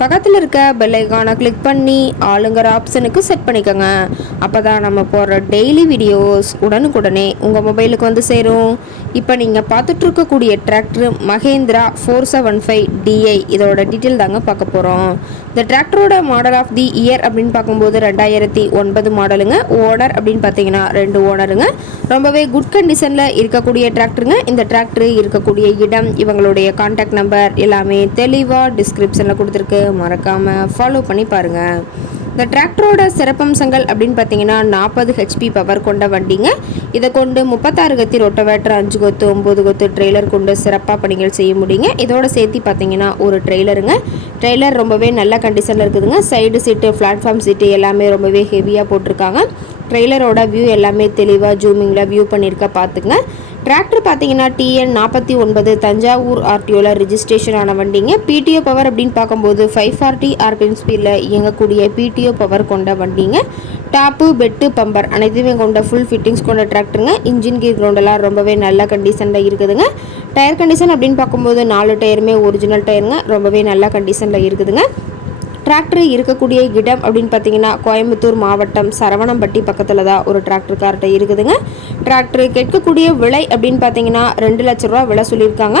பக்கத்தில் இருக்க பெல்லைக்கானை கிளிக் பண்ணி ஆளுங்கிற ஆப்ஷனுக்கு செட் பண்ணிக்கோங்க. அப்போ தான் நம்ம போடுற டெய்லி வீடியோஸ் உடனுக்குடனே உங்கள் மொபைலுக்கு வந்து சேரும். இப்போ நீங்கள் பார்த்துட்ருக்கக்கூடிய tractor Mahindra four seven five DI இதோட டீட்டெயில் தாங்க பார்க்க போகிறோம் இந்த டிராக்டரோட மாடல் ஆஃப் தி இயர் அப்படின்னு பார்க்கும்போது ரெண்டாயிரத்தி ஒன்பது மாடலுங்க ஓனர் அப்படின்னு பார்த்தீங்கன்னா ரெண்டு ஓனருங்க ரொம்பவே குட் கண்டிஷனில் இருக்கக்கூடிய டிராக்டருங்க இந்த டிராக்டர் இருக்கக்கூடிய இடம் இவங்களுடைய காண்டாக்ட் நம்பர் எல்லாமே தெளிவாக டிஸ்கிரிப்ஷனில் கொடுத்துருக்கு. மறக்காமல் ஃபாலோ பண்ணி பாருங்கள் இந்த டிராக்டரோட சிறப்பம்சங்கள் அப்படின்னு பார்த்தீங்கன்னா நாற்பது ஹெச்பி பவர் கொண்ட வண்டிங்க. இதை கொண்டு முப்பத்தாறு கத்தி ரொட்டவேட்டர் அஞ்சு கொத்து ஒம்பது கொத்து ட்ரெய்லர் கொண்டு சிறப்பாக பணிகள் செய்ய முடியுங்க. இதோட சேர்த்து பார்த்தீங்கன்னா ஒரு ட்ரெய்லருங்க ட்ரெய்லர் ரொம்பவே நல்ல கண்டிஷனில் இருக்குதுங்க. சைடு சீட்டு பிளாட்ஃபார்ம் சீட்டு எல்லாமே ரொம்பவே ஹெவியாக போட்டிருக்காங்க. ட்ரெய்லரோட வியூ எல்லாமே தெளிவாக ஜூமிங்கில் வியூ பண்ணியிருக்க பார்த்துங்க டிராக்டர் பார்த்தீங்கன்னா டிஎன் நாற்பத்தி ஒன்பது தஞ்சாவூர் ஆர்டிஓவில் ரிஜிஸ்ட்ரேஷன் ஆன வண்டிங்க. பிடிஓ பவர் அப்படின்னு பார்க்கும்போது ஃபைவ் ஃபார்ட்டி ஆர்பிஎம் ஸ்பீடில் இயங்கக்கூடிய பிடிஓ பவர் கொண்ட வண்டிங்க. டாப்பு பெட்டு பம்பர் அனைத்துமே கொண்ட ஃபுல் ஃபிட்டிங்ஸ் கொண்ட டிராக்டருங்க இன்ஜின் கீர் கிரவுண்டெல்லாம் ரொம்பவே நல்ல கண்டிஷனில் இருக்குதுங்க. டயர் கண்டிஷன் அப்படின்னு பார்க்கும்போது நாலு டயருமே ஒரிஜினல் டயருங்க ரொம்பவே நல்ல கண்டிஷனில் இருக்குதுங்க. டிராக்டர் இருக்கக்கூடிய இடம் அப்படின்னு பார்த்தீங்கன்னா கோயம்புத்தூர் மாவட்டம் சரவணம்பட்டி பக்கத்தில் தான் ஒரு டிராக்டர் இருக்குதுங்க. டிராக்டர் கேட்கக்கூடிய விலை அப்படின்னு பார்த்தீங்கன்னா ரெண்டு லட்ச ரூபா விலை சொல்லியிருக்காங்க.